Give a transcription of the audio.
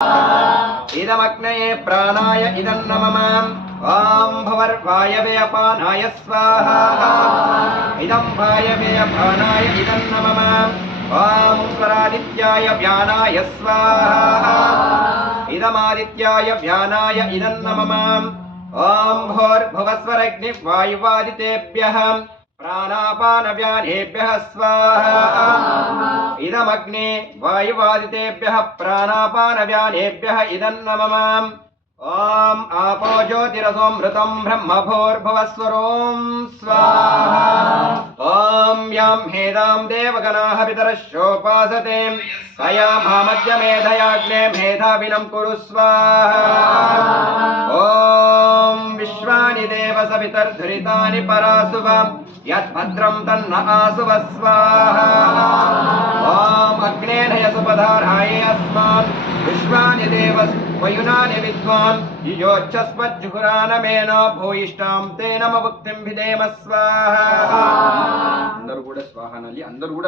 इदमग्नये प्राणाय इदन्नममाम् ॐ भवर्वायवे अपानाय स्वाहा इदं वायवे अपानाय इदन्नममाम् ॐ स्वरादित्याय व्यानाय स्वाहा इदमादित्याय व्यानाय इदन्नममाम् ॐ भूर्भुवस्वरग्निवायुवादितेभ्यः प्राणापानव्यानेभ्यः स्वाहा इदमग्ने वायुवादितेभ्यः प्राणापानव्यानेभ्यः इदन्नममाम् ॐ आपो ज्योतिरसोऽमृतं ब्रह्मभूर्भुवस्वरों स्वाहा ॐ यां हेदां देवगणाः पितरश्चोपासते तया मामद्यमेधयाग्ने मेधाविनं कुरु स्वाहा ॐ विश्वानि देव सवितर्धरितानि परासुवं यद्भद्रं तन्न आसुव स्वाहा ॐ अग्नेन यसुपधाराय अस्मान् विश्वानि देव वयुनानि विद्वान् योच्छस्मज्जुहुरानमेन भूयिष्ठां तेन मुक्तिं विधेम स्वाहा। అందరూ కూడా స్వాహానాలి అందరూ కూడా